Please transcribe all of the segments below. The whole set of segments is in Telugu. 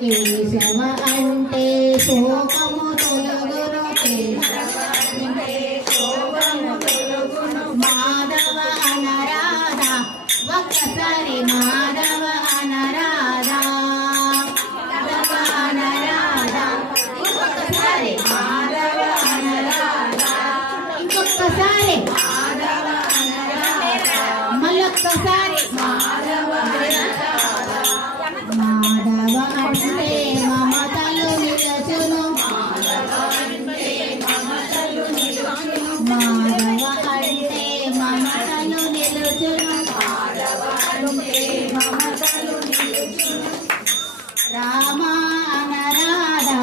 కేశవ అంటే శోకము తొలగును మాధవ అనరాధా ఒక్కసారి మాధవ అనరాధా మాధవ అనరాధా ఇంకొకసారి మాధవ అనరాధా ఇంకొకసారి మాధవ అనరాధా మళ్ళొక్కసారి మాధవ మాధవ అంటే మమతలు నిలచును మాధవ అంటే మమతలు నిలుచును రామ అనరాధా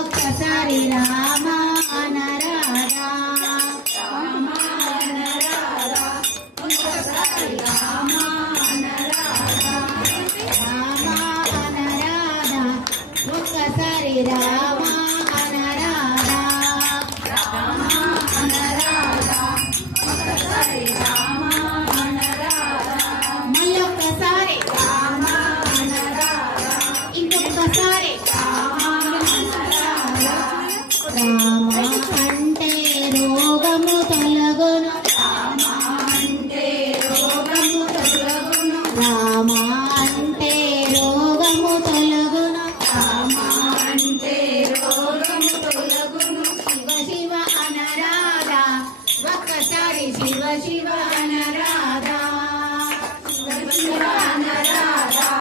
ఒక్కసారి రామ అనరాధా రామ అనరాధా ఒక్కసారి రామ అనరాధా రామ అనరాధా ఒక్కసారి రామ అనరాధా రామ అనరాధా ఒక్కసారి రామ అనరాధా మళ్ళొక్కసారి రామ అనరాధా ఇంకొకసారి రామ అనరాధా రామ అంటే